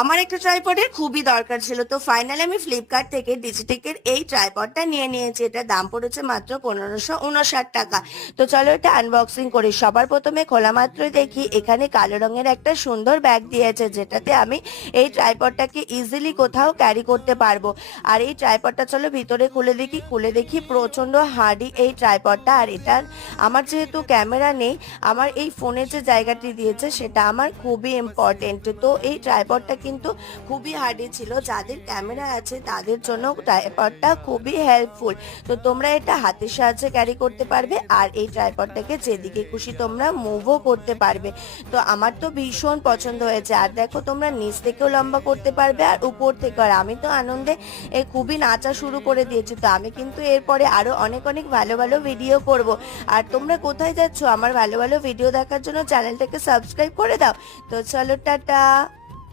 আমার একটা ট্রাইপডের খুবই দরকার ছিল, তো ফাইনালি আমি ফ্লিপকার্ট থেকে ডিজিটেকের এই ট্রাইপডটা নিয়ে নিয়েছি। এটা দাম পড়েছে মাত্র 1559 টাকা। তো চলো এটা আনবক্সিং করি। সবার প্রথমে খোলা মাত্রই দেখি এখানে কালো রঙের একটা সুন্দর ব্যাগ দিয়েছে, যেটাতে আমি এই ট্রাইপডটাকে ইজিলি কোথাও ক্যারি করতে পারবো। আর এই ট্রাইপডটা চলো ভিতরে খুলে দেখি প্রচন্ড হার্ডি এই ট্রাইপডটা। আর এটার আমার যেহেতু ক্যামেরা নেই, আমার এই ফোনে যে জায়গাটি দিয়েছে সেটা আমার খুবই ইম্পর্টেন্ট। তো এই ট্রাইপডটা কিন্তু খুবই হার্ডি ছিল, যাদের ক্যামেরা আছে তাদের জন্য ট্রাইপডটা খুবই হেল্পফুল। তো তোমরা এটা হাতের সাহায্যে ক্যারি করতে পারবে, আর এই ট্রাইপডটাকে যেদিকে খুশি তোমরা মুভও করতে পারবে। তো আমার তো ভীষণ পছন্দ হয়েছে। আর দেখো তোমরা নিচ থেকেও লম্বা করতে পারবে আর উপর থেকে। আর আমি তো আনন্দে খুবই নাচা শুরু করে দিয়েছি। তো আমি কিন্তু এরপরে আরো অনেক অনেক ভালো ভালো ভিডিও করব। আর তোমরা কোথায় যাচ্ছ আমার ভালো ভালো ভিডিও দেখার জন্য চ্যানেলটাকে সাবস্ক্রাইব করে দাও। তো চলো টাটা।